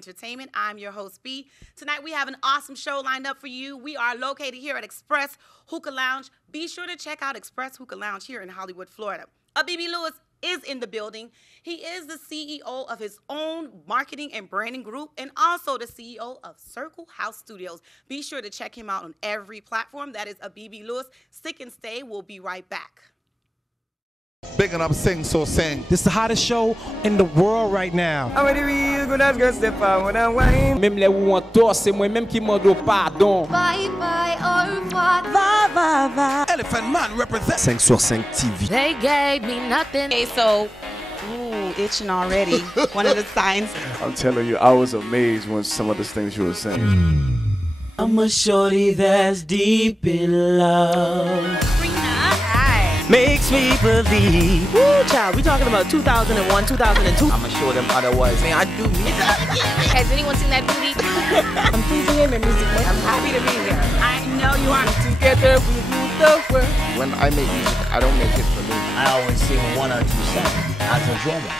Entertainment. I'm your host, B. Tonight we have an awesome show lined up for you. We are located here at Express Hookah Lounge. Be sure to check out Express Hookah Lounge here in Hollywood, Florida. Abebe Lewis is in the building. He is the CEO of his own marketing and branding group and also the CEO of Circle House Studios. Be sure to check him out on every platform. That is Abebe Lewis. Stick and stay. We'll be right back. Bigging up Sing So Sing. This is the hottest show in the world right now. Même les où on tord, c'est moi-même qui m'en dois pardon. Bye bye, au revoir. Va, va, va. Elephant Man represent 5 sur 5 TV. They gave me nothing. Okay, so, itching already. One of the signs. I'm telling you, I was amazed when some of the things you were saying. I'm a shorty that's deep in love. Makes me believe. Woo, child, we talking about 2001, 2002. I'ma show them otherwise. Man, I do me. Has anyone seen that booty? I'm pleasing him in music. I'm happy to be here. I know you are. Together we rule the world. When I make music, I don't make it for me. I always sing 1 or 2 songs as a drummer.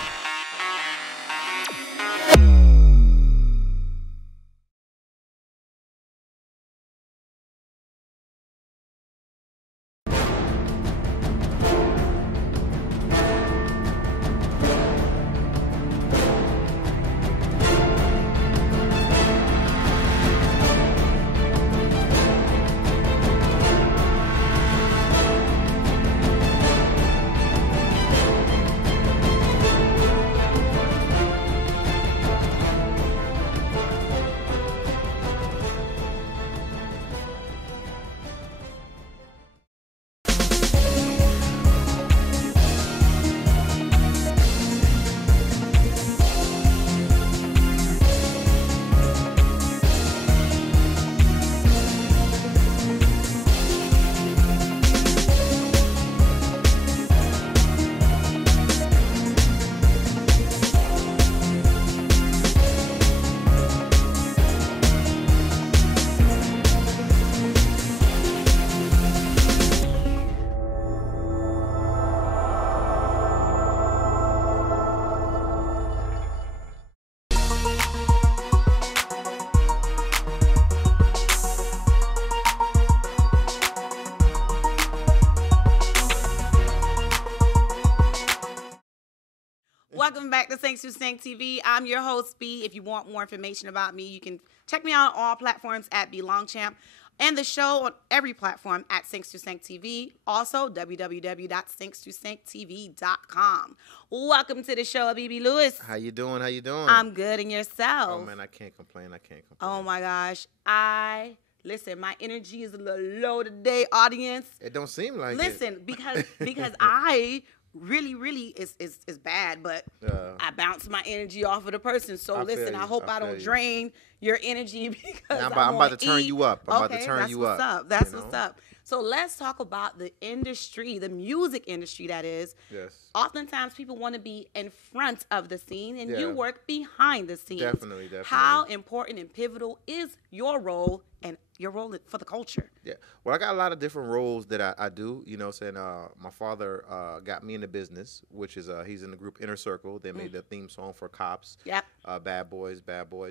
Welcome back to Thanks to Stank TV. I'm your host, B. If you want more information about me, you can check me out on all platforms at LONGCHAMP and the show on every platform at Thanks to Stank TV. Also, www.thankstostanktv.com. Welcome to the show, Abebe Lewis. How you doing? How you doing? I'm good, and yourself? Oh, man, I can't complain. I can't complain. Oh, my gosh. Listen, my energy is a little low today, audience. It don't seem like Listen, because I... really is bad, but I bounce my energy off of the person. So listen, I hope I don't drain your energy because I'm about to turn you up. I'm about to turn you up. That's what's up. So let's talk about the industry, the music industry, that is. Yes. Oftentimes people want to be in front of the scene, and you work behind the scenes. Definitely. How important and pivotal is your role and your role for the culture? Yeah. Well, I got a lot of different roles that I do. You know, saying my father got me in the business, which is he's in the group Inner Circle. They made the theme song for Cops. Yep. Bad Boys,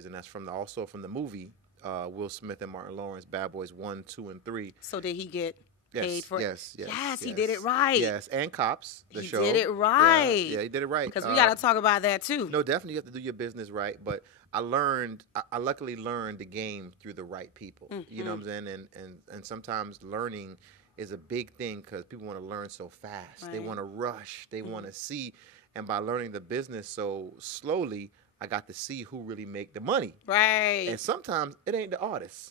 and that's also from the movie Will Smith and Martin Lawrence, Bad Boys 1, 2, and 3. So did he get paid for it? Yes, he did it right. Yes, and Cops, the show. He did it right. Yeah, he did it right. Because we got to talk about that too. No, definitely you have to do your business right. But I luckily learned the game through the right people. Mm-hmm. You know what I'm saying? And sometimes learning is a big thing because people want to learn so fast. Right. They want to rush. They want to see. And by learning the business so slowly, I got to see who really make the money. Right. And sometimes it ain't the artists.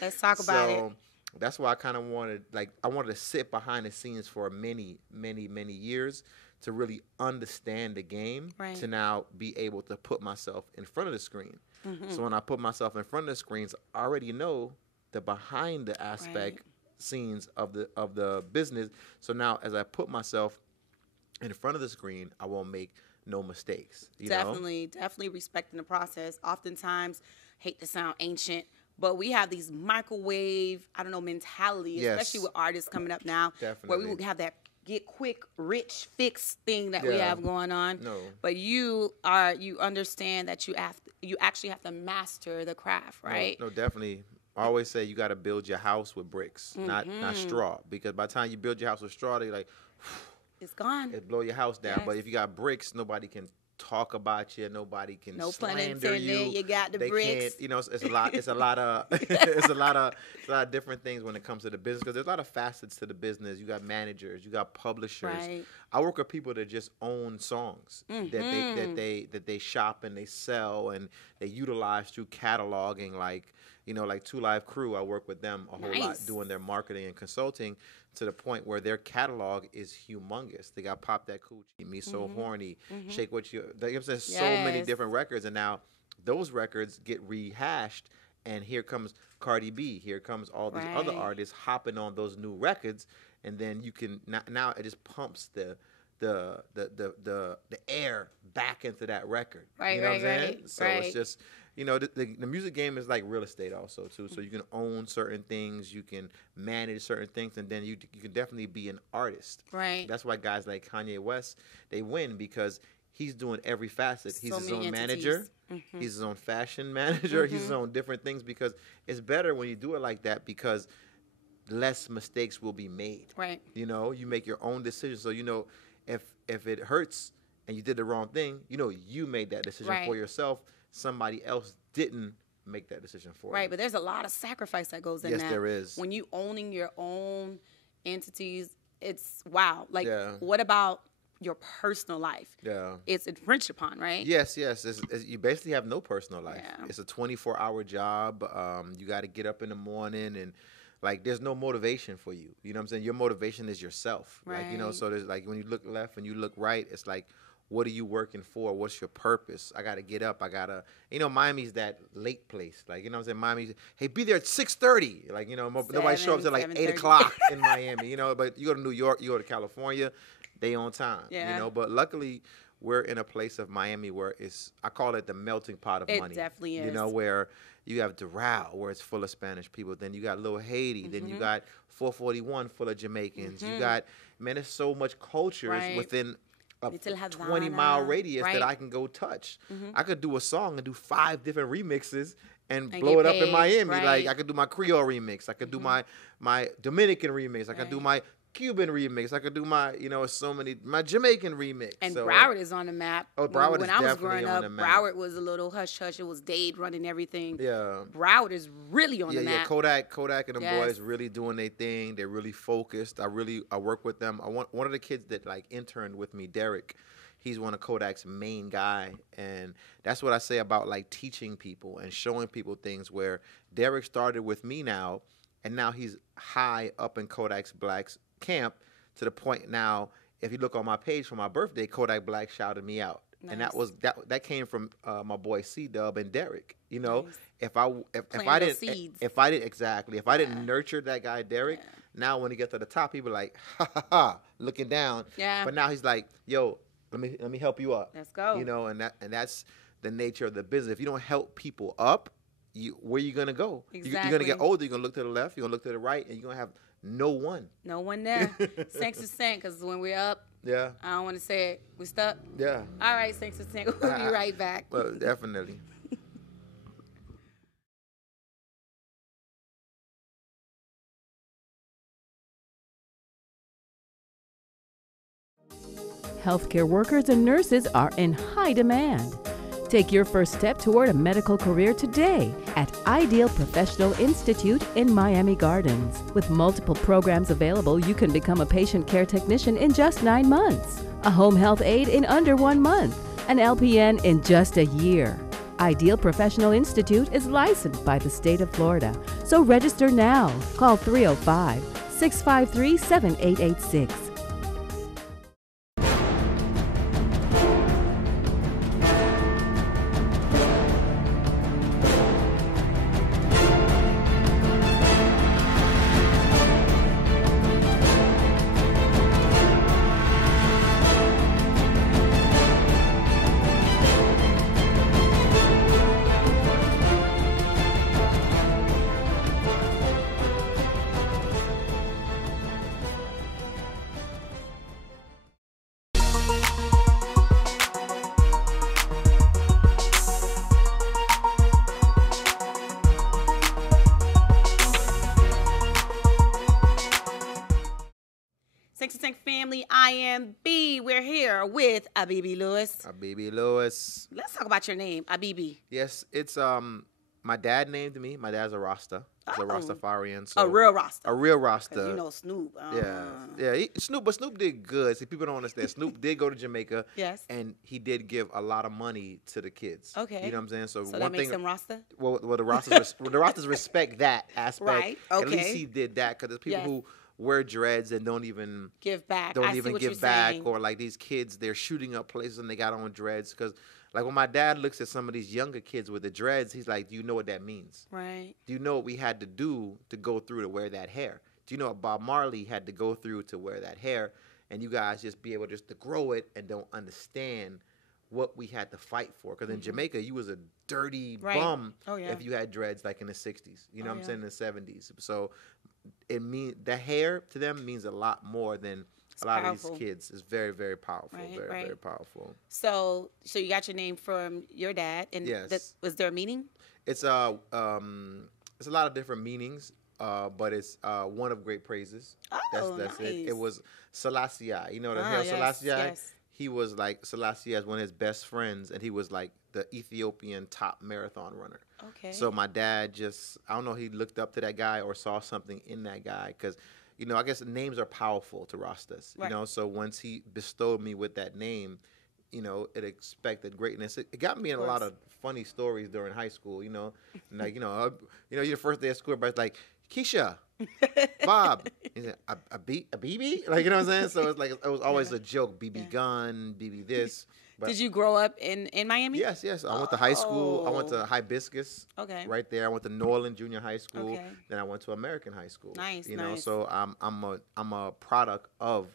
Let's talk about it. That's why I kind of wanted to sit behind the scenes for many years to really understand the game, to now be able to put myself in front of the screen. Mm-hmm. So when I put myself in front of the screens, I already know the behind the aspect scenes of the business. So now as I put myself in front of the screen, I won't make no mistakes. Definitely respecting the process. Oftentimes, hate to sound ancient, but we have these microwave, mentality, especially with artists coming up now, where we will have that get quick, rich fix thing that we have going on. No. But you understand that you actually have to master the craft, right? No, definitely. I always say you got to build your house with bricks, not straw. Because by the time you build your house with straw, they're like, it's gone. It blow your house down. But if you got bricks, nobody can talk about you. Nobody can slander you. You got the they bricks. Can't, you know, it's a lot. It's a lot of. It's a lot of different things when it comes to the business. Because there's a lot of facets to the business. You got managers. You got publishers. Right. I work with people that just own songs that they shop and they sell and they utilize through cataloging. Like, you know, like 2 Live Crew. I work with them a whole lot doing their marketing and consulting, to the point where their catalog is humongous. They got Pop That Coochie, Me So Horny, Shake What You... There's so many different records, and now those records get rehashed, and here comes Cardi B, here comes all these other artists hopping on those new records, and then you can... Now it just pumps the air back into that record. Right, you know what I'm saying? right. So it's just... You know, the music game is like real estate also, too. So you can own certain things, you can manage certain things, and then you can definitely be an artist. Right. That's why guys like Kanye West, they win, because he's doing every facet. He's So his many own manager. He's his own fashion manager. He's his own different things, because it's better when you do it like that, because less mistakes will be made. Right. You know, you make your own decisions. So, you know, if it hurts and you did the wrong thing, you know, you made that decision for yourself. Somebody else didn't make that decision for you. Right, but there's a lot of sacrifice that goes in that. Yes, there is. When you owning your own entities, it's wow. Like, what about your personal life? Yeah. It's infringed upon, right? Yes. You basically have no personal life. Yeah. It's a 24-hour job. You got to get up in the morning, and like, there's no motivation for you. You know what I'm saying? Your motivation is yourself. Right. Like, you know, so there's like, when you look left and you look right, it's like, what are you working for? What's your purpose? I got to get up. I got to, you know, Miami's that late place. Like, you know what I'm saying? Miami's, hey, be there at 6:30. Like, you know, nobody shows up till like 8 o'clock in Miami, you know. But you go to New York, you go to California, they on time, you know. But luckily, we're in a place of Miami where it's, I call it the melting pot of money. It definitely is. You know, where you have Doral, where it's full of Spanish people. Then you got Little Haiti. Then you got 441 full of Jamaicans. You got, man, there's so much cultures within a 20-mile radius that I can go touch. I could do a song and do 5 different remixes and blow it up in Miami. Like, I could do my Creole remix. I could do my Dominican remix. I could do my Cuban remix. I could do my, you know, so many, my Jamaican remix. And so, Broward is on the map. Oh, Broward when is I was definitely growing on up, the map. Broward was a little hush-hush. It was Dade running everything. Yeah. Broward is really on the map. Yeah, Kodak and the boys really doing their thing. They're really focused. I work with them. One of the kids that like interned with me, Derek, he's one of Kodak's main guy. And that's what I say about like teaching people and showing people things, where Derek started with me now, and now he's high up in Kodak's Black's camp, to the point now, if you look on my page for my birthday, Kodak Black shouted me out. Nice. And that came from my boy C-Dub and Derek. You know, if I didn't nurture that guy Derek, now when he gets to the top, he be like, ha ha ha, looking down. Yeah. But now he's like, yo, let me help you up. Let's go. You know, and that's the nature of the business. If you don't help people up, where you gonna go? Exactly. You're gonna get older. You're gonna look to the left. You're gonna look to the right, and you're gonna have no one. No one there. Thanks to Cent, because when we're up, I don't want to say it. We stuck. Yeah. All right, thanks to Cent. We'll be right back. Well, definitely. Healthcare workers and nurses are in high demand. Take your first step toward a medical career today at Ideal Professional Institute in Miami Gardens. With multiple programs available, you can become a patient care technician in just 9 months, a home health aide in under 1 month, an LPN in just a year. Ideal Professional Institute is licensed by the state of Florida, so register now. Call 305-653-7886. Sancti Sanct family. I am B. We're here with Abebe Lewis. Abebe Lewis. Let's talk about your name, Abebe. Yes, it's my dad named me. My dad's a Rasta. He's a Rastafarian. So A real Rasta. A real Rasta. You know Snoop. Yeah. Snoop did good. See, people don't understand. Snoop did go to Jamaica. Yes. And he did give a lot of money to the kids. Okay. You know what I'm saying? So So one that makes thing. him Rasta? Well, the Rastas respect that aspect. Right, At least okay. he did that because there's people Yes. who wear dreads and don't even Give back. don't I see even what give you're back, saying. or like these kids, they're shooting up places and they got on dreads. Because like when my dad looks at some of these younger kids with the dreads, he's like, do you know what that means? Right. Do you know what we had to do to go through to wear that hair? Do you know what Bob Marley had to go through to wear that hair? And you guys just be able just to grow it and don't understand what we had to fight for. Because in Jamaica, you was a dirty Right. bum Oh, yeah. if you had dreads like in the 60s. You know Oh, what I'm yeah. saying? In the 70s. So the hair to them means a lot more than a lot powerful. of these kids. It's very, very powerful. Right, very, right. very powerful. So you got your name from your dad, and Yes. was there a meaning? It's a lot of different meanings, but it's one of great praises. Oh, That's nice. it. It was Selassie. You know the Ah, Haile yes, Selassie? yes. He was like Selassie as one of his best friends, and he was like the Ethiopian top marathon runner. Okay. So my dad I don't know, he looked up to that guy or saw something in that guy because, you know, I guess names are powerful to Rastas, Right. you know. So once he bestowed me with that name, you know, it expected greatness. It got me in a lot of funny stories during high school, you know. And like, you're the first day of school, everybody's like, Keisha, Bob, he said, a BB? Like, you know what I'm saying? So it's like, it was always a joke, BB gun, BB this. But Did you grow up in Miami? Yes. I went to high school. I went to Hibiscus. Okay. Right there. I went to Norland Junior High School. Okay. Then I went to American High School. Nice, You know, nice. so I'm a product of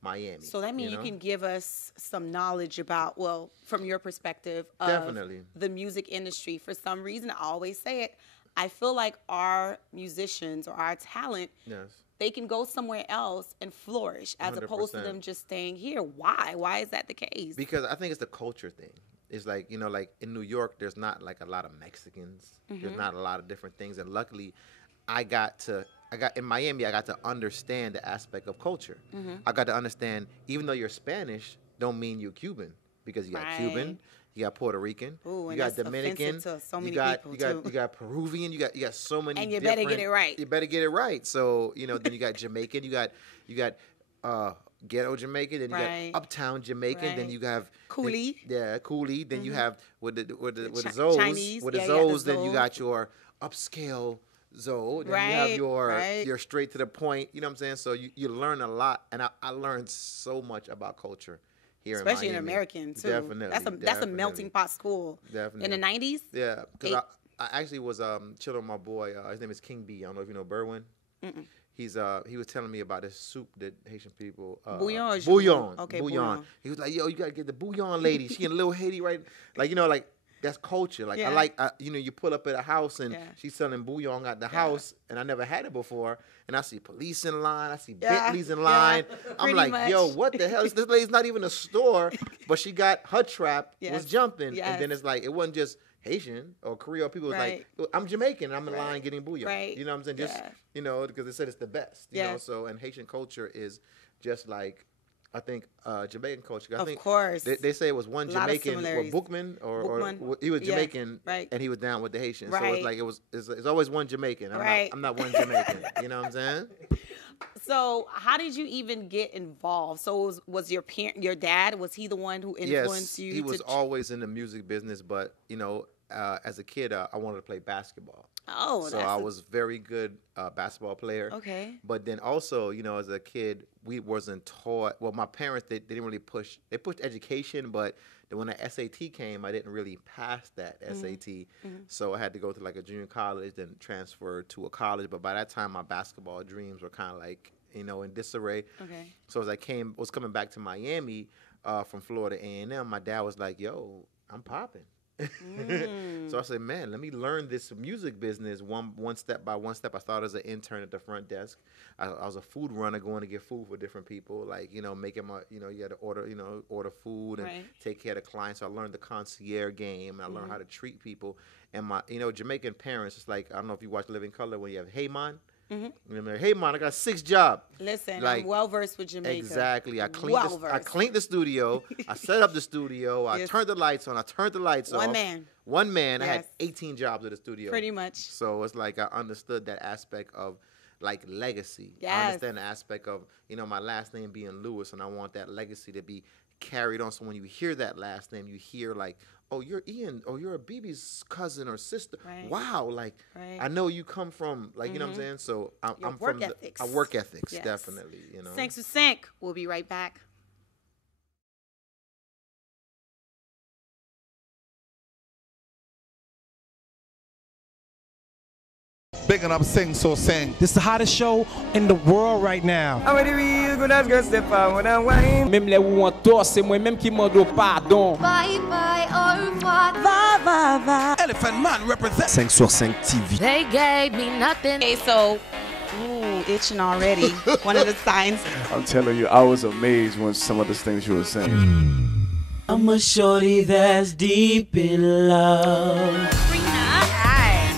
Miami. So that means you know? can give us some knowledge about, well, from your perspective of Definitely. the music industry. For some reason, I always say it, I feel like our musicians or our talent, Yes. they can go somewhere else and flourish as opposed to 100%. them just staying here. Why? Why is that the case? Because I think it's the culture thing. It's like, you know, like in New York, there's not like a lot of Mexicans. There's not a lot of different things. And luckily, in Miami, I got to understand the aspect of culture. I got to understand, even though you're Spanish, don't mean you're Cuban. Because you got Right. Cuban, you got Puerto Rican, Ooh, you and got that's Dominican, offensive to so you many got people, you too. got Peruvian, you got so many. And you better get different- it right. You better get it right. So, you know, then you got Jamaican, you got ghetto Jamaican, then you Right. got uptown Jamaican, then Right. you have Coolie. Coolie. Then you have with the Chi- Zoes, Chinese. with the Yeah, you got the Zoes, then you Zoes. got your upscale Zoe. Then you Right, have your right. straight to the point. You know what I'm saying? So you learn a lot, and I learned so much about culture here, Especially in in Miami. American, too. Definitely, That's a definitely. melting pot school. Definitely. In the 90s? Yeah, because I actually was chilling with my boy. His name is King B. I don't know if you know Berwin. He was telling me about this soup that Haitian people Bouillon or bouillon. jus? Okay, bouillon. bouillon. He was like, yo, you gotta get the bouillon lady. She in Little Haiti, right? Like, you know, like that's culture. Like Yeah. I like you pull up at a house and Yeah. she's selling bouillon at the house, and I never had it before. And I see police in line, I see Yeah, Bentleys in yeah, line. I'm pretty like, much. yo, what the hell? This lady's not even a store, but she got her trap was Yes, jumping, yes. and then it's like it wasn't just Haitian or Creole people. It was Right. like, I'm Jamaican, and I'm in line getting bouillon. Right. You know what I'm saying? Just Yeah. you know, because they said it's the best. You know, Yes. so and Haitian culture is just like I think Jamaican culture. I Of think course. they say it was one Lot of Jamaican, similarities. Bookman, Bookman. or he was Yeah, Jamaican, right. and he was down with the Haitians. So Right. it's like it's always one Jamaican. Right. I'm not one Jamaican. You know what I'm saying? So how did you even get involved? So was your dad, was he the one who influenced Yes, you? he was always in the music business, but you know, as a kid, I wanted to play basketball. Oh, So I was very good basketball player. Okay. But then also, you know, as a kid, we wasn't taught. Well, my parents they didn't really push. They pushed education, but then when the SAT came, I didn't really pass that SAT. So I had to go to like a junior college, then transfer to a college. But by that time, my basketball dreams were kind of like, you know, in disarray. Okay. So as I was coming back to Miami from Florida A&M, my dad was like, "Yo, I'm popping." So I said, man, let me learn this music business one step by one step. I started as an intern at the front desk. I was a food runner going to get food for different people, like, you know, making my, you know, you had to order food and Right. take care of the clients. So I learned the concierge game, and I learned how to treat people. And my, you know, Jamaican parents, it's like, I don't know if you watch Living Color when you have Hey Man. Mm-hmm. You know what I mean? Hey, man, I got 6 jobs. Listen, Like, I'm well versed with Jamaica. Exactly. I cleaned the studio. I set up the studio. I turned the lights on. I turned the lights off. One man. Yes. I had 18 jobs at the studio. Pretty much. So it's like I understood that aspect of like legacy. Yes. I understand the aspect of, you know, my last name being Lewis, and I want that legacy to be carried on. So when you hear that last name, you hear like, oh, you're Ian, or you're Abebe's cousin or sister. Right. Wow, like I know you come from, like, you know what I'm saying? So I'm work from ethics. Work ethics, Yes. definitely, you know. Sync to Sync. We'll be right back. Bigging up Sing So Sing. This is the hottest show in the world right now. I'm ready to be good as girl step out when I whine. Même les ou on tort, c'est moi-même qui mando pardon. Bye bye, au revoir. Va, va, va. Elephant Man represent. 5 sur 5 TV. They gave me nothing. Okay, so, ooh, itching already. One of the signs. I'm telling you, I was amazed when some of the things you were saying. I'm a shorty that's deep in love.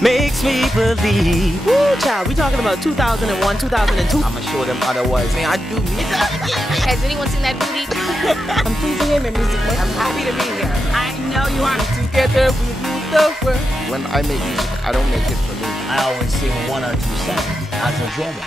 Makes me believe. Woo, child, we talking about 2001, 2002. I'ma show them otherwise. Man, I do me. Has anyone seen that booty? I'm pleasing him in music. I'm happy to be here. I know you are. Together we rule the world. When I make music, I don't make it for me. I always sing 1 or 2 songs as a drummer.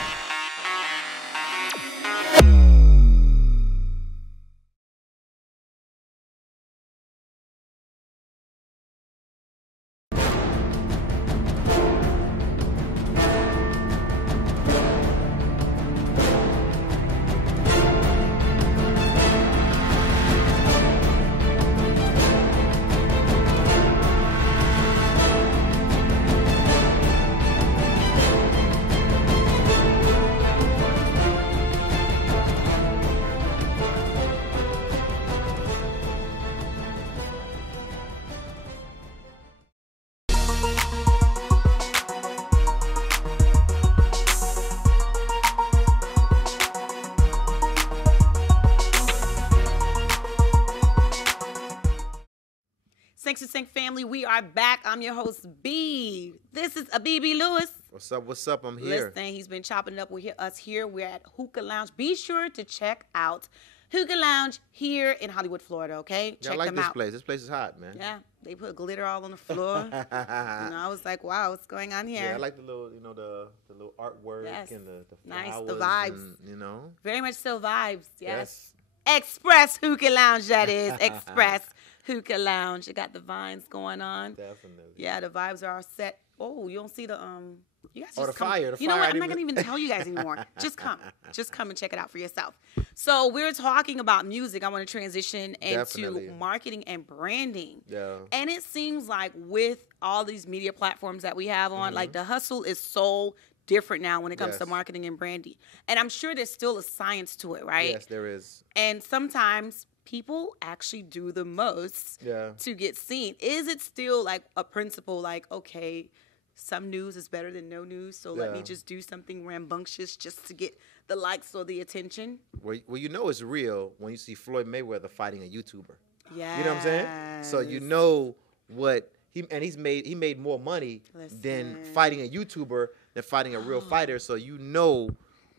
Sync to Sync family, we are back. I'm your host, B. This is Abebe Lewis. What's up? What's up? I'm here. Listen, he's been chopping it up with us here. We're at Hookah Lounge. Be sure to check out Hookah Lounge here in Hollywood, Florida, okay? Yeah, Check I like them this out. place. This place is hot, man. Yeah, they put glitter all on the floor. And I was like, wow, what's going on here? Yeah, I like the little, you know, the little artwork and the nice, flowers the vibes. and, you know. Very much so vibes, yes. Express Hookah Lounge, that is. Express Hookah Lounge. You got the vines going on. Definitely. Yeah, the vibes are all set. Oh, you don't see the you guys just the come. fire. You know what? I'm not gonna even tell you guys anymore. Just come and check it out for yourself. So we're talking about music. I want to transition into marketing and branding. Yeah. And it seems like with all these media platforms that we have on, like the hustle is so different now when it comes to marketing and branding. And I'm sure there's still a science to it, right? Yes, there is. And sometimes people actually do the most to get seen. Is it still like a principle like, okay, some news is better than no news, so let me just do something rambunctious just to get the likes or the attention? Well, you know it's real when you see Floyd Mayweather fighting a YouTuber. Yeah. You know what I'm saying? So you know what he made more money than fighting a YouTuber than fighting a real fighter. So you know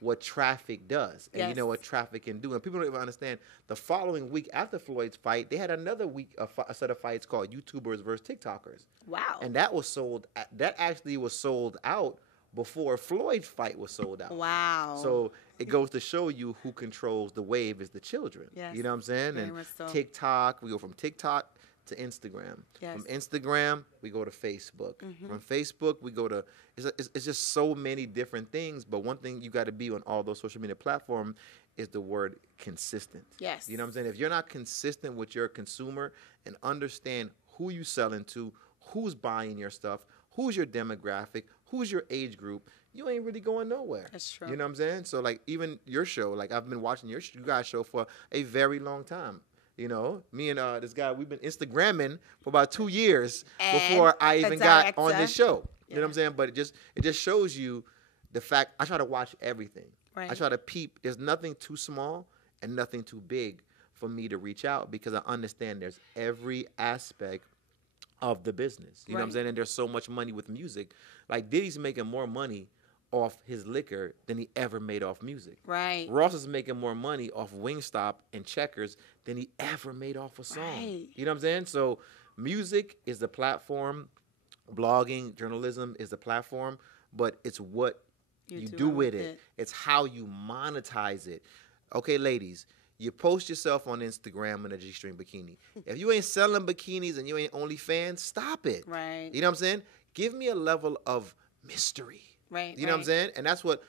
what traffic does, and you know what traffic can do. And people don't even understand. The following week after Floyd's fight, they had another week, a set of fights called YouTubers versus TikTokers. Wow. And that was sold. That actually was sold out before Floyd's fight was sold out. Wow. So it goes to show you who controls the wave is the children. Yes. You know what I'm saying? Very And much so. TikTok, we go from TikTok to Instagram. Yes. From Instagram, we go to Facebook. From Facebook, we go to, it's just so many different things. But one thing you got to be on all those social media platforms is the word consistent. Yes. You know what I'm saying? If you're not consistent with your consumer and understand who you selling to, who's buying your stuff, who's your demographic, who's your age group, you ain't really going nowhere. That's true. You know what I'm saying? So like even your show, like I've been watching you guys' show for a very long time. You know, me and this guy, we've been Instagramming for about 2 years before I even got on this show. You know what I'm saying? But it just shows you the fact I try to watch everything. Right. I try to peep. There's nothing too small and nothing too big for me to reach out because I understand there's every aspect of the business. You know what I'm saying? And there's so much money with music. Like Diddy's making more money off his liquor than he ever made off music. Right. Ross is making more money off Wingstop and Checkers than he ever made off a song. Right. You know what I'm saying? So music is the platform, blogging, journalism is the platform, but it's what you do with it. It's how you monetize it. Okay, ladies, you post yourself on Instagram in a G-string bikini. If you ain't selling bikinis and you ain't OnlyFans, stop it. Right. You know what I'm saying? Give me a level of mystery. Right. You know what I'm saying? And that's what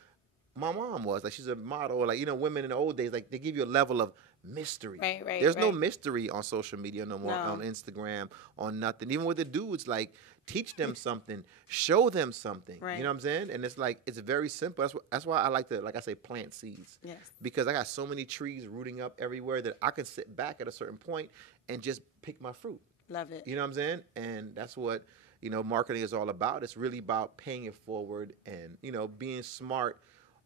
my mom was. Like, she's a model. Like, you know, women in the old days, like, they give you a level of mystery. Right. There's no mystery on social media no more, on Instagram, on nothing. Even with the dudes, like, teach them something, show them something. Right. You know what I'm saying? And it's like, it's very simple. That's why I like to, like I say, plant seeds. Yes. Because I got so many trees rooting up everywhere that I can sit back at a certain point and just pick my fruit. Love it. You know what I'm saying? And that's what, you know, marketing is all about. It's really about paying it forward and, you know, being smart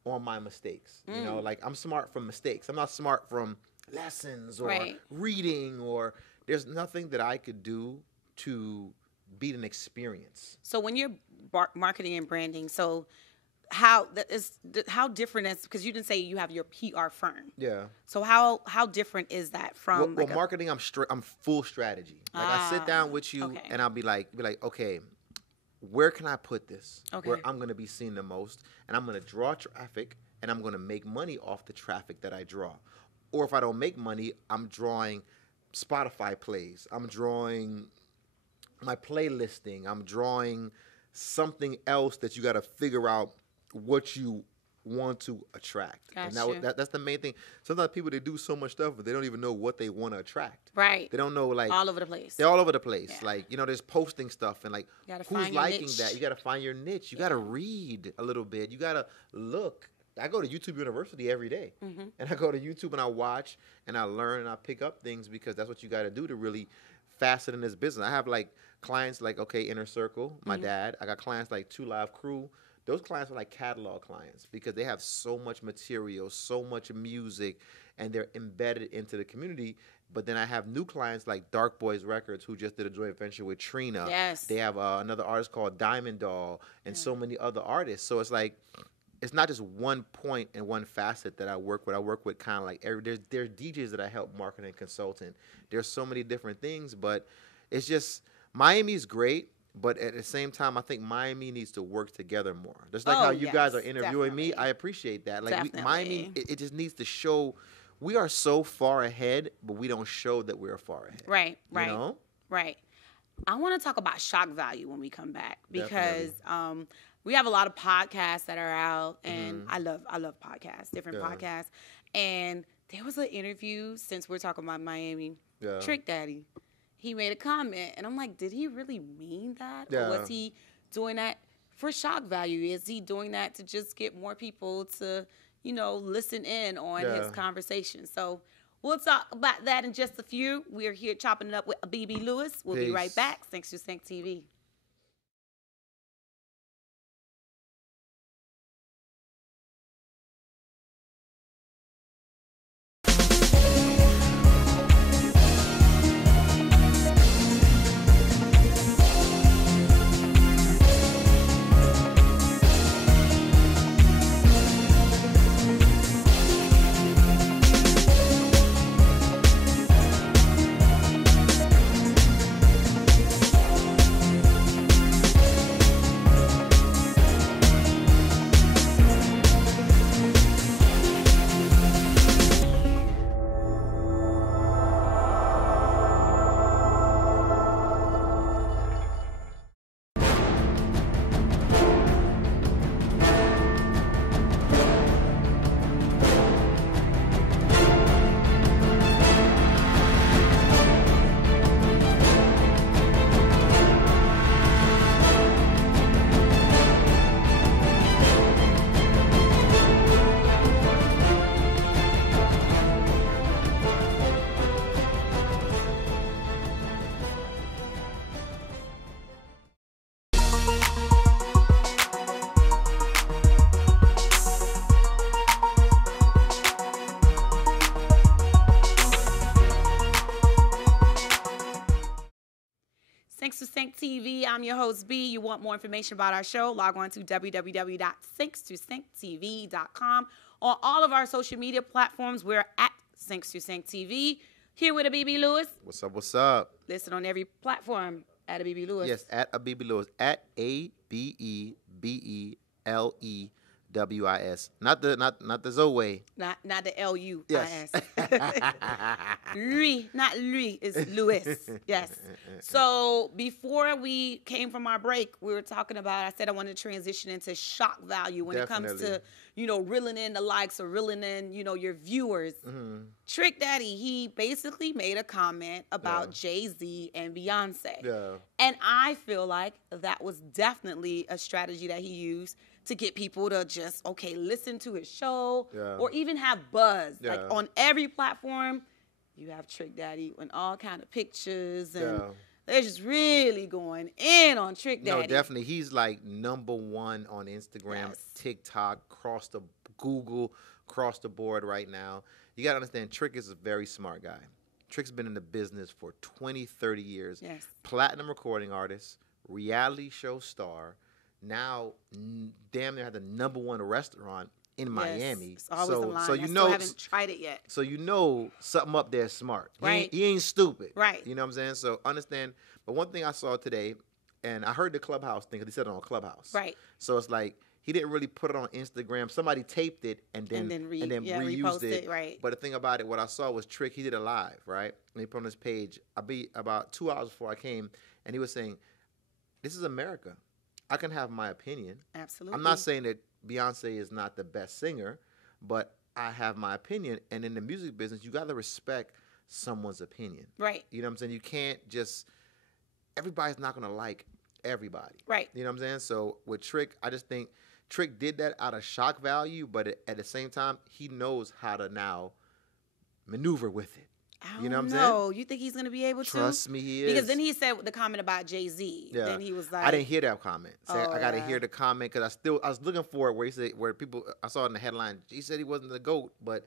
on my mistakes. You know, like, I'm smart from mistakes. I'm not smart from lessons or reading, or there's nothing that I could do to beat an experience. So when you're marketing and branding, so how different is, because you didn't say you have your PR firm. Yeah. So how different is that from well, marketing, I'm full strategy. Like, I sit down with you and I'll be like, okay, where can I put this? Okay. Where I'm going to be seen the most, and I'm going to draw traffic, and I'm going to make money off the traffic that I draw. Or if I don't make money, I'm drawing Spotify plays. I'm drawing my playlisting. I'm drawing something else that you got to figure out what you want to attract. Gotcha. And that's the main thing. Sometimes people, they do so much stuff, but they don't even know what they want to attract. Right. They don't know, like, all over the place. They're all over the place. Yeah. Like, you know, there's posting stuff and, like, who's liking that? You got to find your niche. You got to read a little bit. You got to look. I go to YouTube University every day. And I go to YouTube and I watch and I learn and I pick up things, because that's what you got to do to really fasten in this business. I have, like, clients like, okay, Inner Circle, my dad. I got clients like 2 Live Crew. Those clients are like catalog clients, because they have so much material, so much music, and they're embedded into the community. But then I have new clients like Dark Boys Records, who just did a joint venture with Trina. Yes. They have another artist called Diamond Doll, and so many other artists. So it's like, it's not just one point and one facet that I work with. I work with kind of like there's DJs that I help market and consultant. There's so many different things, but it's just, Miami's great. But at the same time, I think Miami needs to work together more. Just like how you guys are interviewing me, I appreciate that. Like, Miami, it just needs to show we are so far ahead, but we don't show that we're far ahead. Right. You know? Right. I want to talk about shock value when we come back, because we have a lot of podcasts that are out, and I love podcasts, different podcasts. And there was an interview, since we're talking about Miami, Trick Daddy. He made a comment, and I'm like, did he really mean that? Or was he doing that for shock value? Is he doing that to just get more people to, you know, listen in on his conversation? So we'll talk about that in just a few. We're here chopping it up with Abebe Lewis. We'll be right back. Thanks to Sync TV. TV. I'm your host, B. You want more information about our show? Log on to www.sync2sync.tv.com. On all of our social media platforms, we're at Sync2Sync TV. Here with Abebe Lewis. What's up? What's up? Listed on every platform at Abebe Lewis. Yes, at Abebe Lewis. At ABEBELEWIS. Not the Zoe. Not the LUIS. Yes. Louis, not Louis, it's Lewis. Yes. So before we came from our break, we were talking about, I said I wanted to transition into shock value when it comes to, reeling in the likes or reeling in, your viewers. Trick Daddy, he basically made a comment about Jay-Z and Beyonce. Yeah. And I feel like that was definitely a strategy that he used to get people to just, listen to his show or even have buzz. Yeah. Like on every platform, you have Trick Daddy and all kind of pictures and they're just really going in on Trick Daddy. No, definitely. He's like #1 on Instagram, TikTok, Google, across the board right now. You got to understand, Trick is a very smart guy. Trick's been in the business for 20, 30 years. Yes. Platinum recording artist, reality show star. Now, damn near had the #1 restaurant in Miami. It's always a line. So I you still know, haven't tried it yet. So you know something up there is smart. Right. He ain't stupid. Right. You know what I'm saying? So understand. But one thing I saw today, and I heard the Clubhouse thing because he said it on Clubhouse. Right. So it's like he didn't really put it on Instagram. Somebody taped it and then reused it. Right. But the thing about it, what I saw was Trick. He did it live, right? And he put on his page. About 2 hours before I came, and he was saying, "This is America. I can have my opinion. Absolutely. I'm not saying that Beyonce is not the best singer, but I have my opinion. And in the music business, you got to respect someone's opinion. Right. You know what I'm saying? You can't just, everybody's not going to like everybody. Right. You know what I'm saying? So with Trick, I just think Trick did that out of shock value, but at the same time, he knows how to now maneuver with it. You know what I'm saying? You think he's going to be able to? Trust me, he is. Because then he said the comment about Jay-Z. Yeah. Then he was like, I didn't hear that comment. So I got to hear the comment because I was looking for it where he said, I saw it in the headline, he said he wasn't the GOAT, but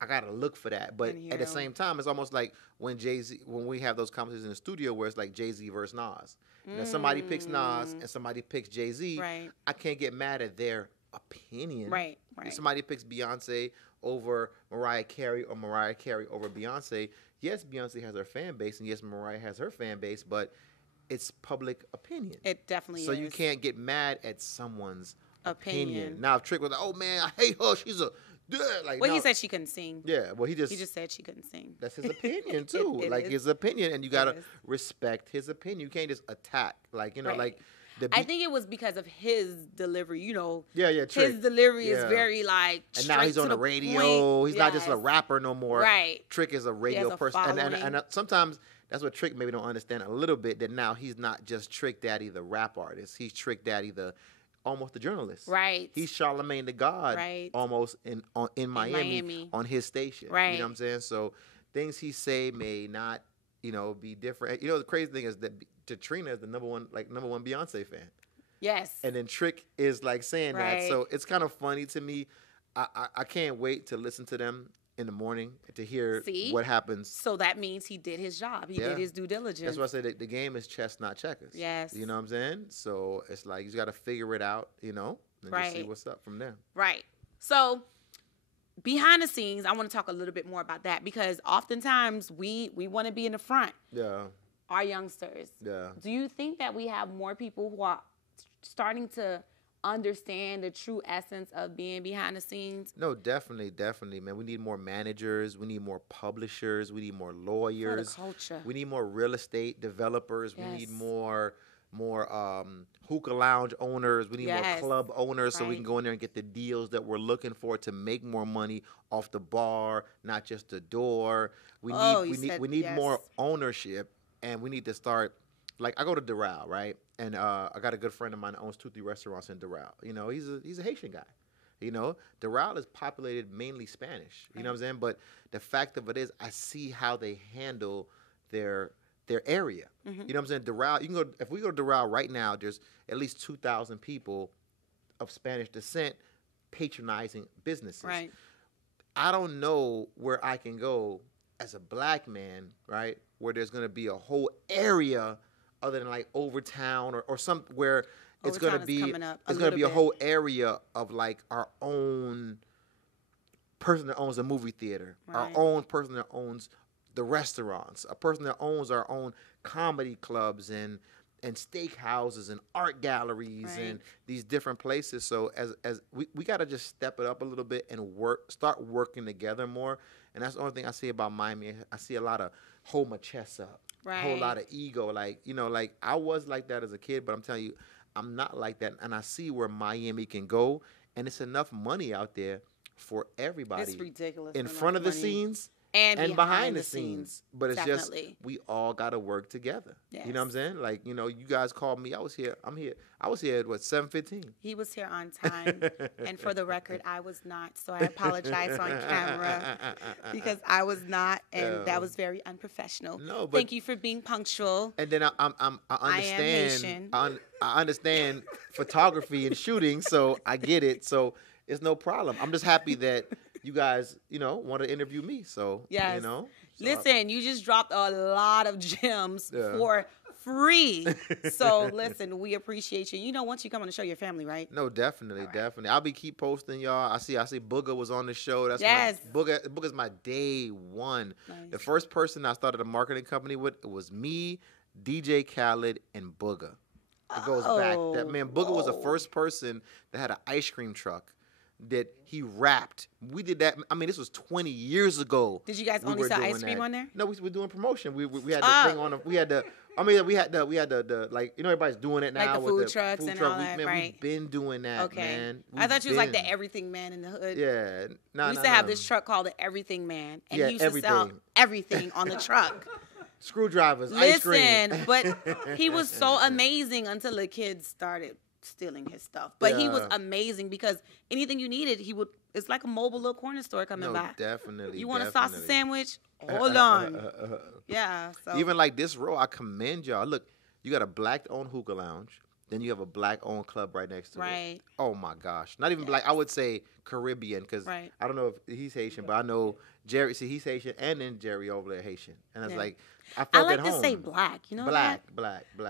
I got to look for that. But at the same time, it's almost like when we have those conversations in the studio where it's like Jay-Z versus Nas. And if somebody picks Nas and somebody picks Jay-Z, I can't get mad at their opinion. Right. If somebody picks Beyonce over Mariah Carey or Mariah Carey over Beyonce, yes, Beyonce has her fan base, and yes, Mariah has her fan base, but it's public opinion. It definitely is. So you can't get mad at someone's opinion. Now, if Trick was like, "Oh man, I hate her. She's a," like, he said she couldn't sing. Yeah, well, he just said she couldn't sing. That's his opinion too. His opinion, and you gotta respect his opinion. You can't just attack, like. I think it was because of his delivery, Trick. His delivery is very and now he's on the radio. Point. He's not just a rapper no more. Right. Trick is a radio person. And sometimes that's what Trick maybe don't understand a little bit, that now he's not just Trick Daddy, the rap artist. He's Trick Daddy, almost the journalist. Right. He's Charlemagne the God. Right. Almost in Miami on his station. Right. You know what I'm saying? So things he say may not, be different. The crazy thing is that Trina is the number one Beyonce fan. Yes. And then Trick is saying that. So it's kind of funny to me. I can't wait to listen to them in the morning to hear what happens. So that means he did his job. He did his due diligence. That's why I say that the game is chess, not checkers. Yes. You know what I'm saying? So it's like you got to figure it out, and just see what's up from there. Right. So behind the scenes, I want to talk a little bit more about that because oftentimes we want to be in the front. Yeah. Our youngsters. Yeah. Do you think that we have more people who are starting to understand the true essence of being behind the scenes? No, definitely, man. We need more managers. We need more publishers. We need more lawyers. For the culture. We need more real estate developers. Yes. We need more hookah lounge owners. We need more club owners so we can go in there and get the deals that we're looking for to make more money off the bar, not just the door. We need more ownership, and we need to start. Like I go to Doral, right? And I got a good friend of mine that owns 2-3 restaurants in Doral. He's a Haitian guy. Doral is populated mainly Spanish. You know what I'm saying? But the fact of it is, I see how they handle their area. Mm-hmm. You know what I'm saying? Doral, if we go to Doral right now, there's at least 2,000 people of Spanish descent patronizing businesses. Right. I don't know where I can go as a black man, right, where there's going to be a whole area other than like Overtown or some where it's going to be a whole area of like our own person that owns a movie theater, our own person that owns the restaurants, a person that owns our own comedy clubs and steak houses and art galleries and these different places. So as we got to just step it up a little bit and start working together more. And that's the only thing I see about Miami. I see a lot of hold my chest up, a whole lot of ego. Like, you know, like I was like that as a kid, but I'm telling you, I'm not like that. And I see where Miami can go, and it's enough money out there for everybody. It's ridiculous. In front of the scenes and behind the scenes. But it's just, we all got to work together. Yes. You know what I'm saying? Like, you know, you guys called me. I was here at, what, 7:15? He was here on time. And for the record, I was not. So I apologize on camera because I was not. And that was very unprofessional. No, but thank you for being punctual. And then I understand. I understand photography and shooting, so I get it. So it's no problem. I'm just happy that you guys, you know, want to interview me. So, you know. So listen, you just dropped a lot of gems for free. So, listen, we appreciate you. You know, once you come on the show, your family, right? No, definitely, definitely. I'll keep posting y'all. I see Booger was on the show. That's Booger's my day one. Nice. The first person I started a marketing company with, it was me, DJ Khaled, and Booger. It goes back. That man, Booger was the first person that had an ice cream truck that he rapped. We did that. I mean, this was 20 years ago. Did you guys only sell ice cream on there? No, we were doing promotion. We had the thing on. We had the like, you know, everybody's doing it now, like the with food trucks and all that, We've been doing that, man. I thought you was like the Everything Man in the hood. Yeah, we used to have this truck called the Everything Man, and he used to sell everything on the truck. Screwdrivers, ice cream. Listen, but he was so amazing until the kids started stealing his stuff. But he was amazing because anything you needed, it's like a mobile little corner store coming by. Definitely. You want a sausage sandwich? Hold on. Yeah. So. Even like this row, I commend y'all. Look, you got a black-owned hookah lounge. Then you have a black-owned club right next to it. Oh, my gosh. Not even black. I would say Caribbean because I don't know if he's Haitian, but I know Jerry. See, he's Haitian, and then Jerry over there Haitian. And it's like, I felt like at home. to say black. You know black.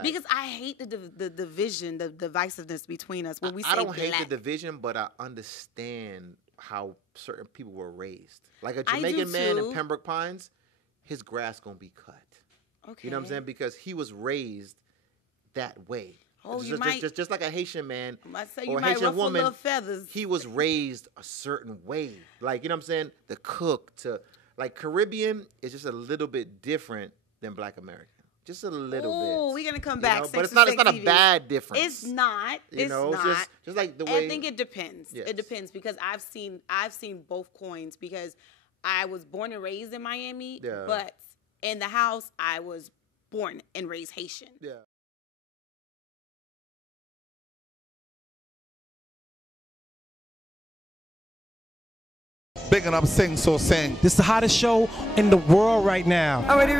Because I hate the division, the divisiveness between us when we say I don't black. hate the division, but I understand how certain people were raised. Like a Jamaican man in Pembroke Pines, his grass going to be cut. Okay. You know what I'm saying? Because he was raised that way. Oh, just like a Haitian man or a Haitian woman, feathers. He was raised a certain way. Like, you know what I'm saying? The cook to, like, Caribbean is just a little bit different than Black American. Just a little bit. Oh, we're going to come back. But it's not a bad difference. It's not. It's not. Just like the way. I think it depends. Yes. It depends because I've seen both coins because I was born and raised in Miami, but in the house, I was born and raised Haitian. Yeah. Bigging up Sing So Sing. This is the hottest show in the world right now. Même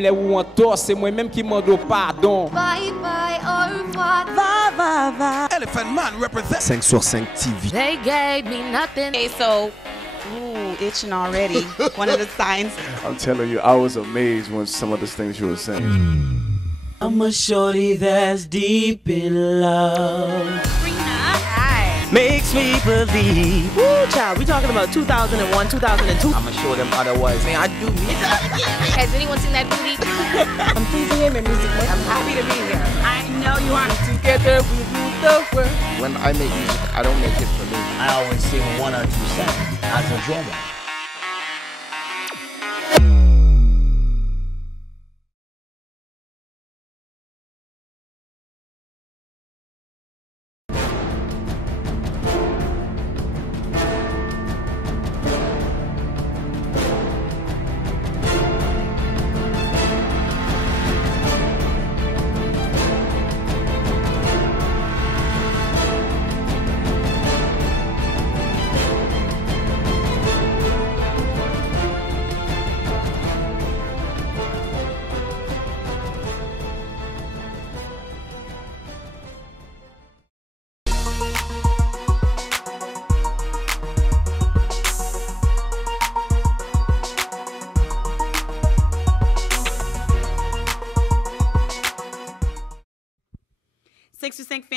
les où on tort, c'est moi-même qui mando pardon. Bye bye, au revoir. Va, va, va. Elephant Man represent 5 sur 5 TV. They gave me nothing. Okay, so, itching already. One of the signs. I'm telling you, I was amazed when some of the things you were saying. I'm a shorty that's deep in love. Makes me believe. Woo, child, we talking about 2001, 2002. I'ma show them otherwise. Man, I do me. Has anyone seen that booty? I'm pleasing him in music. I'm happy to be here. I know you are. Together we rule the world. When I make music, I don't make it for me. I always sing 1 or 2 songs as a drummer.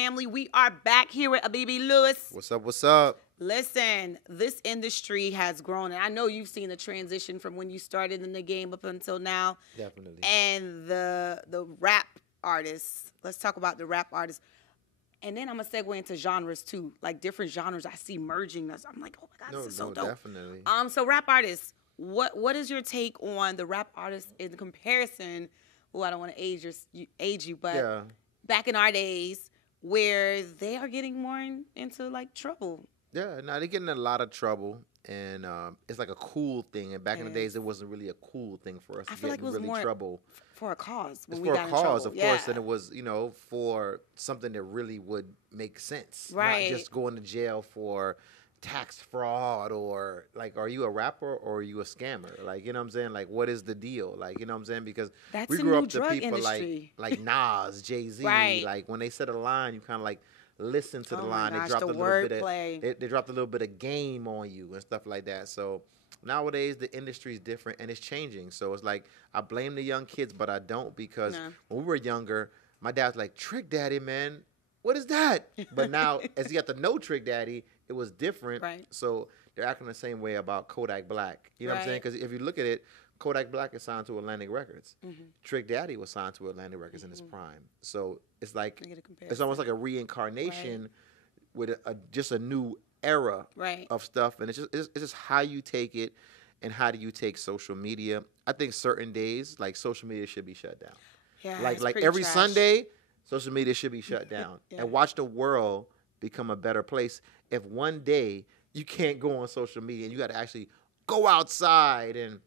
family. We are back here with Abebe Lewis. What's up? What's up? Listen, this industry has grown, and I know you've seen the transition from when you started in the game up until now. Definitely. And the rap artists. Let's talk about the rap artists. And then I'm going to segue into genres, too. Like, different genres I see merging. I'm like, oh, my God, this is so dope. Definitely. So rap artists, what is your take on the rap artists in comparison? Oh, I don't want to age you, but back in our days where they are getting more into, like, trouble. Yeah, no, they're getting in a lot of trouble. And it's like a cool thing. And back in the days, it wasn't really a cool thing for us to get in really trouble. For a cause. It's for a cause, of course, and it was, for something that really would make sense. Right. Not just going to jail for tax fraud or, like, are you a rapper or are you a scammer? Like, you know what I'm saying? Like, what is the deal? Like, you know what I'm saying? Because we grew up to people like Nas, Jay-Z. Right. Like, when they said a line, you kind of like listen to the line. Gosh, they dropped the a little bit of they dropped a little bit of game on you and stuff like that. So nowadays the industry is different and it's changing. So it's like I blame the young kids, but I don't, because when we were younger, my dad was like, Trick Daddy, man, what is that? But now as he got to know Trick Daddy, it was different. Right. So they're acting the same way about Kodak Black. You know what I'm saying? Because if you look at it, Kodak Black is signed to Atlantic Records. Trick Daddy was signed to Atlantic Records in his prime. So it's like it's almost like a reincarnation with just a new era of stuff. And it's just how you take it and how do you take social media. I think certain days, like, social media should be shut down. Yeah, like every Sunday, social media should be shut down. And watch the world become a better place. If one day you can't go on social media and you got to actually go outside and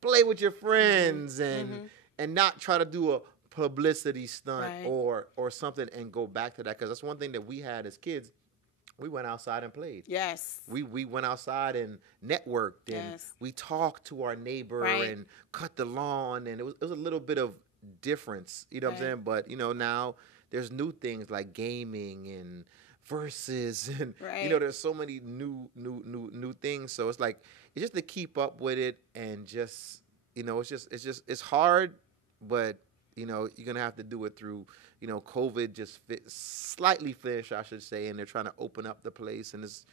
play with your friends and not try to do a publicity stunt or something and go back to that, because that's one thing that we had as kids. We went outside and played. Yes. We went outside and networked and we talked to our neighbor and cut the lawn, and it was a little bit of difference, you know what I'm saying? But now there's new things like gaming and verses and there's so many new things. So it's like it's just to keep up with it, and just it's hard, but you're gonna have to do it through COVID just slightly finished, I should say, and they're trying to open up the place, and it's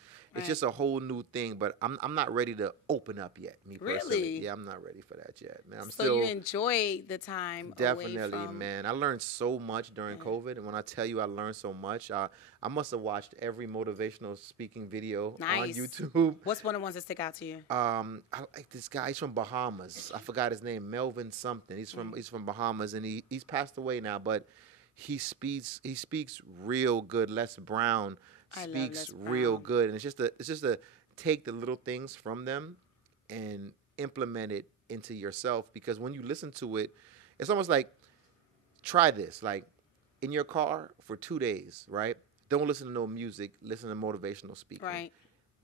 just a whole new thing. But I'm not ready to open up yet, me personally. Really? Yeah, I'm not ready for that yet, man. So you enjoyed the time definitely away from... man. I learned so much during COVID, and when I tell you I learned so much, I must have watched every motivational speaking video on YouTube. What's one of the ones that stick out to you? I like this guy. He's from Bahamas. I forgot his name. Melvin something. He's from Bahamas, and he's passed away now, but he speaks real good. Les Brown speaks real good, and it's just to take the little things from them and implement it into yourself, because when you listen to it, it's almost like, try this, like in your car for 2 days, right? Don't listen to no music, listen to motivational speaking. Right.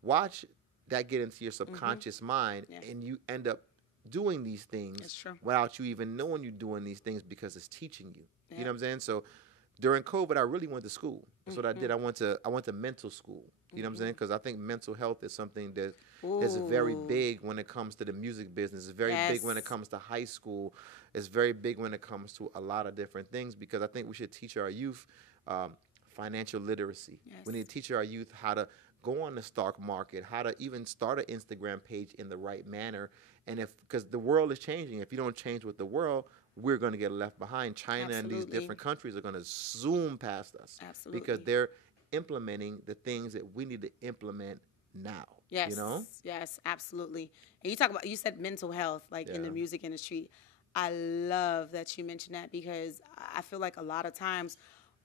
Watch that get into your subconscious mind, and you end up doing these things without you even knowing you're doing these things, because it's teaching you. You know what I'm saying? So during COVID, I really went to school. That's what I did. I went to mental school. You know what I'm saying? Because I think mental health is something that's very big when it comes to the music business. It's very big when it comes to high school. It's very big when it comes to a lot of different things, because I think we should teach our youth financial literacy. We need to teach our youth how to go on the stock market, how to even start an Instagram page in the right manner. And because the world is changing, if you don't change with the world, we're going to get left behind. China and these different countries are going to zoom past us. Absolutely. Because they're implementing the things that we need to implement now. Yes. You know? Yes, absolutely. And you said mental health, like in the music industry. I love that you mentioned that, because I feel like a lot of times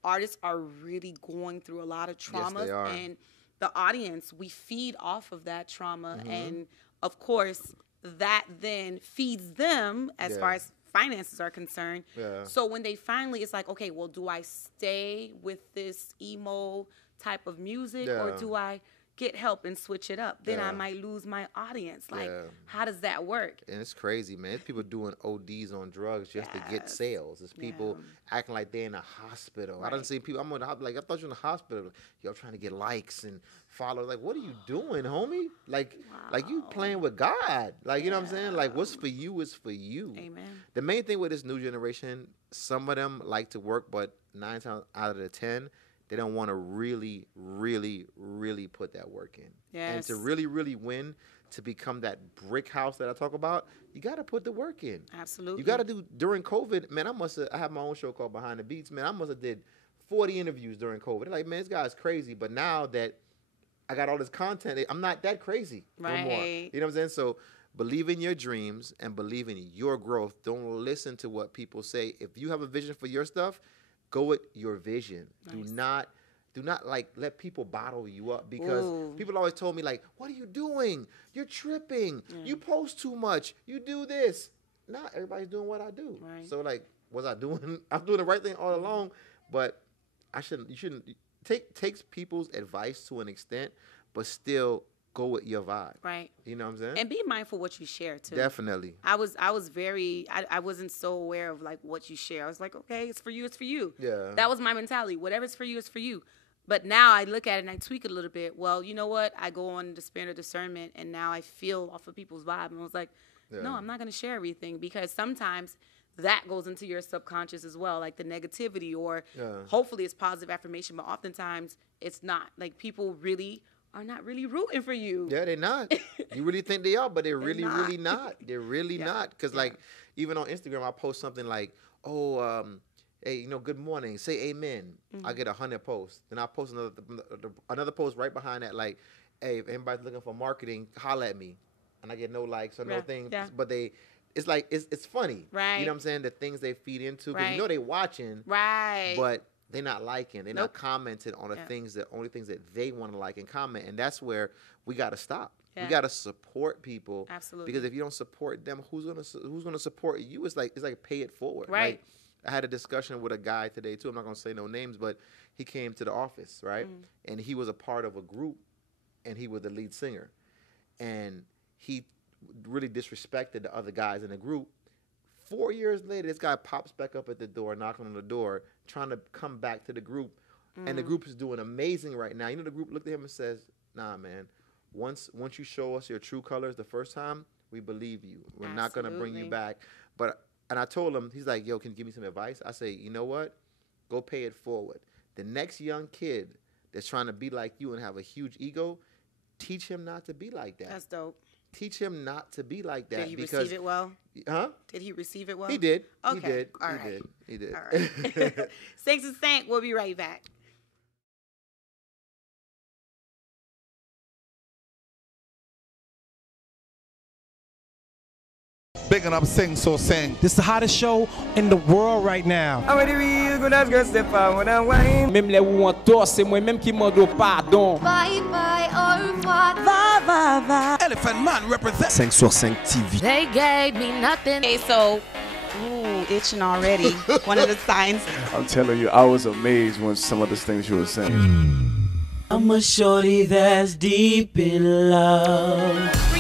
artists are really going through a lot of trauma. Yes, they are. And the audience, we feed off of that trauma. And of course, that then feeds them as far as finances are concerned. So when they finally, it's like, okay, well, do I stay with this emo type of music or do I get help and switch it up? Then I might lose my audience. Like, how does that work? And it's crazy, man. It's people doing ODs on drugs just to get sales. It's people acting like they're in a hospital. I done seen people, I'm on the hospital, like, I thought you were in the hospital. Y'all trying to get likes and follow. Like, what are you doing, homie? Like you playing with God. Like, you know what I'm saying? Like, what's for you is for you. Amen. The main thing with this new generation, some of them like to work, but 9 times out of the 10, they don't want to really, really, really put that work in. Yes. And to really, really win, to become that brick house that I talk about, you got to put the work in. Absolutely. You got to do, during COVID, man, I have my own show called Behind the Beats, man, I must have did 40 interviews during COVID. They're like, man, this guy's crazy. But now that I got all this content, I'm not that crazy no more. You know what I'm saying? So believe in your dreams and believe in your growth. Don't listen to what people say. If you have a vision for your stuff, go with your vision. Nice. Do not like let people bottle you up, because people always told me like, what are you doing? You're tripping. You post too much. You do this. Not everybody's doing what I do. Right. So like, was I doing? I'm doing the right thing all along, but you shouldn't takes people's advice to an extent, but still go with your vibe. Right. You know what I'm saying? And be mindful what you share too. Definitely. I wasn't so aware of like what you share. I was like, okay, it's for you, it's for you. Yeah. That was my mentality. Whatever's for you, it's for you. But now I look at it and I tweak it a little bit. Well, you know what? I go on the span of discernment, and now I feel off of people's vibe. And I was like, no, I'm not going to share everything, because sometimes that goes into your subconscious as well, like the negativity, or hopefully it's positive affirmation, but oftentimes it's not. Like, people really are not really rooting for you. Yeah, they're not. You really think they are, but they're really not. They're really not. Because, like, even on Instagram, I post something like, hey, you know, good morning, say amen. I get 100 posts. Then I post another post right behind that, like, hey, if anybody's looking for marketing, holla at me. And I get no likes or no things. Yeah. But it's like, it's funny. Right. You know what I'm saying? The things they feed into. Because you know they watching. Right. But they're not liking. They're not commenting on the only things that they want to like and comment. And that's where we got to stop. Yeah. We got to support people. Absolutely. Because if you don't support them, who's gonna support you? It's like pay it forward. Right. Like, I had a discussion with a guy today too. I'm not gonna say no names, but he came to the office, right? And he was a part of a group, and he was the lead singer, and he really disrespected the other guys in the group. 4 years later, this guy pops back up at the door, knocking on the door, trying to come back to the group, and the group is doing amazing right now. You know, the group looked at him and says, "Nah, man. Once you show us your true colors the first time, we believe you. We're not gonna bring you back." And I told him, he's like, "Yo, can you give me some advice?" I say, "You know what? Go pay it forward. The next young kid that's trying to be like you and have a huge ego, teach him not to be like that." That's dope. Teach him not to be like that. Did he receive it well? Huh? Did he receive it well? He did. Okay. He did. All he right. did. He did. All right. Thanks and thank. We'll be right back. Big up, sing, so sing. This is the hottest show in the world right now. Même les où on tort, c'est moi-même qui mando pardon. Bye bye, au revoir. Va, va, va. Elephant Man represent 5 sur 5 TV. They gave me nothing. Okay, so, itching already. One of the signs. I'm telling you, I was amazed when some of the things you were saying. I'm a shorty that's deep in love.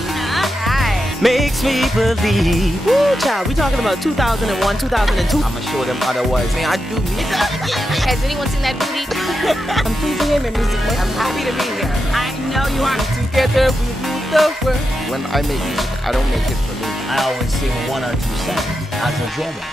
Makes me believe. Woo, child, we talking about 2001, 2002. I'ma show them otherwise. Man, I do me. Has anyone seen that booty? I'm pleasing him in music. I'm happy to be here. I know you are. Together we rule the world. When I make music, I don't make it for me. I always sing 1 or 2 songs as a drummer.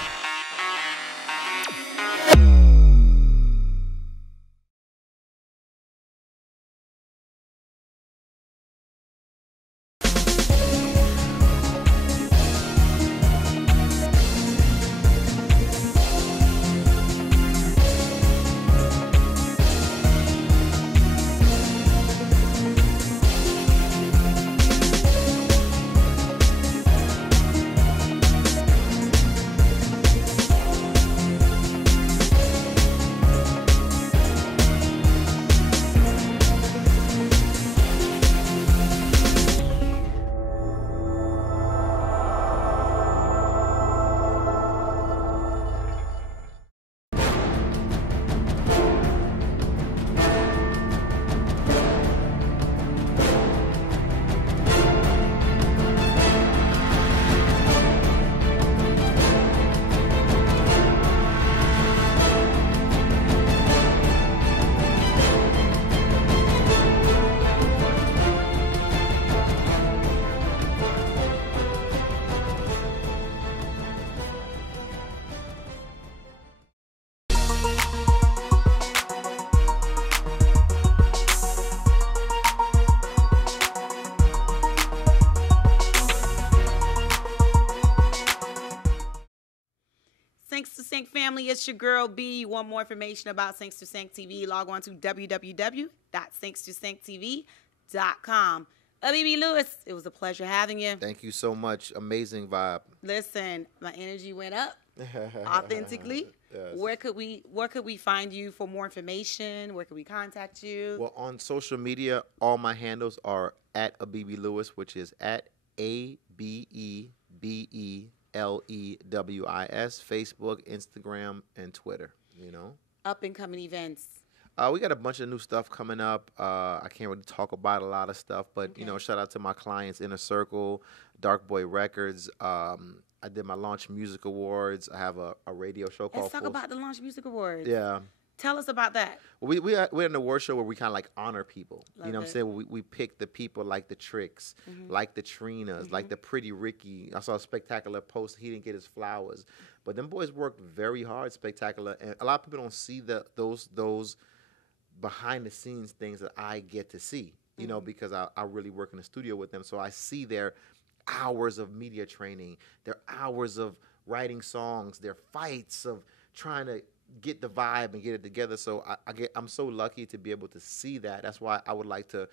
Sync family, it's your girl B. You want more information about Syncs to Sync TV, log on to www.syncs2synctv.com. Abebe Lewis, it was a pleasure having you. Thank you so much. Amazing vibe. Listen, my energy went up authentically. Yes. Where could we find you for more information? Where could we contact you? Well, on social media, all my handles are at Abebe Lewis, which is at ABEBELEWIS, Facebook, Instagram, and Twitter. You know, up and coming events. We got a bunch of new stuff coming up. I can't really talk about a lot of stuff, but you know, shout out to my clients, Inner Circle, Dark Boy Records. I did my Launch Music Awards. I have a radio show called. Let's talk about the Launch Music Awards. Yeah. Tell us about that. We're an award show where we kind of like honor people. Love you know what I'm saying? We pick the people like the Tricks, like the Trinas, like the Pretty Ricky. I saw a Spectacular post. He didn't get his flowers. But them boys worked very hard, Spectacular. And a lot of people don't see those behind the scenes things that I get to see, you know, because I really work in the studio with them. So I see their hours of media training, their hours of writing songs, their fights of trying to get the vibe and get it together. So I'm so lucky to be able to see that. That's why I like to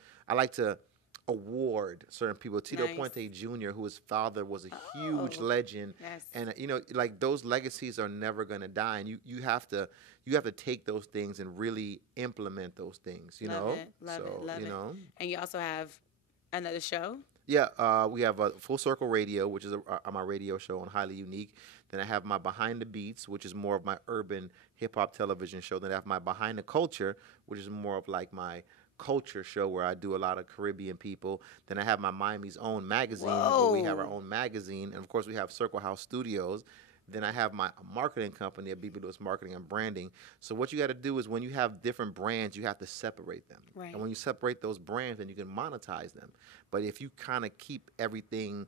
award certain people. Tito Puente Jr., whose father was a huge legend, and you know, like those legacies are never gonna die, and you have to take those things and really implement those things. You know, love it. And you also have another show. Yeah, we have a Full Circle Radio, which is my radio show on Highly Unique. Then I have my Behind the Beats, which is more of my urban hip-hop television show. Then I have my Behind the Culture, which is more of like my culture show where I do a lot of Caribbean people. Then I have my Miami's Own magazine, where we have our own magazine. And, of course, we have Circle House Studios. Then I have my marketing company, Abebe Lewis Marketing and Branding. So what you got to do is when you have different brands, you have to separate them. Right. And when you separate those brands, then you can monetize them. But if you kind of keep everything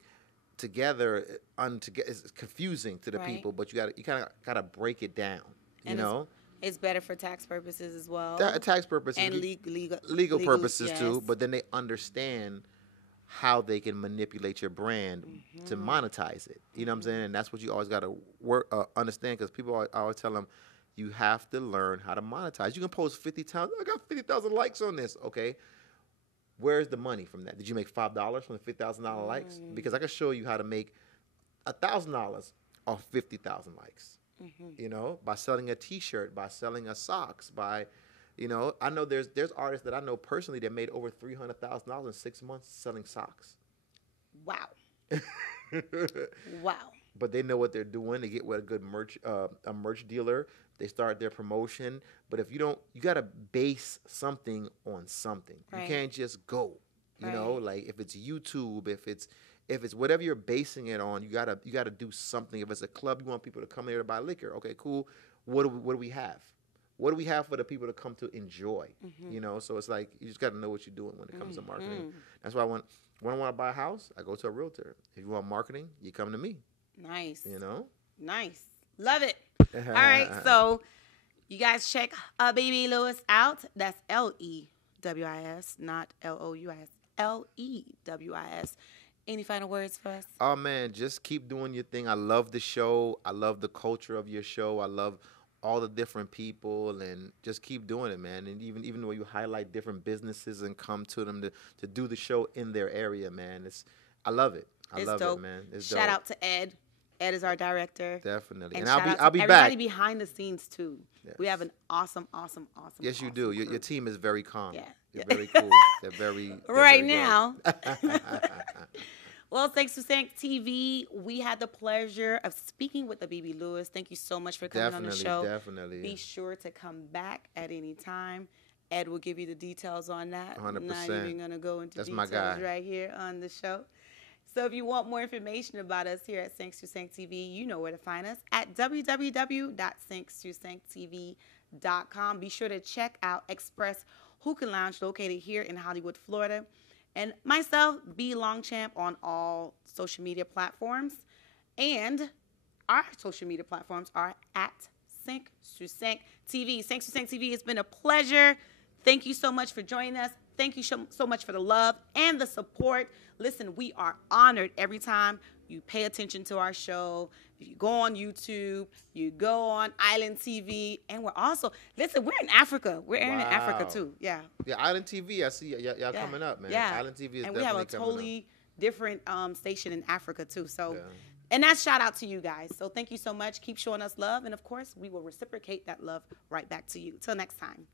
together, it's confusing to the people. But you kind of got to break it down. You know. It's better for tax purposes as well. Tax purposes and legal purposes too. But then they understand how they can manipulate your brand to monetize it. You know what I'm saying? And that's what you always got to understand, because people I always tell them, you have to learn how to monetize. You can post 50 times. I got 50,000 likes on this. Okay. Where's the money from that? Did you make $5 from the 50,000 likes? Because I can show you how to make $1,000 off 50,000 likes. You know, by selling a T-shirt, by selling a socks, by, you know, I know there's artists that I know personally that made over $300,000 in 6 months selling socks. Wow. Wow. But they know what they're doing. They get with a good merch dealer. They start their promotion. But if you don't, you got to base something on something. Right. You can't just go. You know, like if it's YouTube, if it's whatever you're basing it on, you gotta do something. If it's a club, you want people to come here to buy liquor. Okay, cool. What do we have? What do we have for the people to come to enjoy? You know, so it's like you just got to know what you're doing when it comes to marketing. That's why when I want to buy a house, I go to a realtor. If you want marketing, you come to me. Nice. You know? Nice. Love it. All right, so you guys check Abebe Lewis out. That's LEWIS, not LOUIS. LEWIS. Any final words for us? Oh, man, just keep doing your thing. I love the show. I love the culture of your show. I love all the different people, and just keep doing it, man. And even though you highlight different businesses and come to them to do the show in their area, man, I love it. I love it, man. It's Shout out to Ed. Ed is our director. Definitely. And I'll be back. Everybody behind the scenes too. Yes. We have an awesome. Yes, you do. Your team is very calm. Yeah. They're very cool. They're very right very now. Well, thanks to Sync TV, we had the pleasure of speaking with Abebe Lewis. Thank you so much for coming on the show. Definitely. Be sure to come back at any time. Ed will give you the details on that. 100%. I'm not even going to go into That's my details guy. right here on the show. So if you want more information about us here at Syncs to Sync TV, you know where to find us at www.syncs2sync.tv.com. Be sure to check out Express Hookah Lounge located here in Hollywood, Florida. And myself, B. LONGCHAMP, on all social media platforms. And our social media platforms are at Syncs to Sync TV. Syncs to Sync TV, it's been a pleasure. Thank you so much for joining us. thank you so much for the love and the support. Listen, we are honored every time you pay attention to our show. If you go on YouTube, you go on Island TV, and we're also, listen, we're in Africa. We're airing in Africa too. Yeah. Yeah, Island TV, I see y'all coming up, man. Yeah. Island TV is and we definitely have a totally different station in Africa too. So, and that's shout out to you guys. So thank you so much. Keep showing us love. And of course, we will reciprocate that love right back to you. Till next time.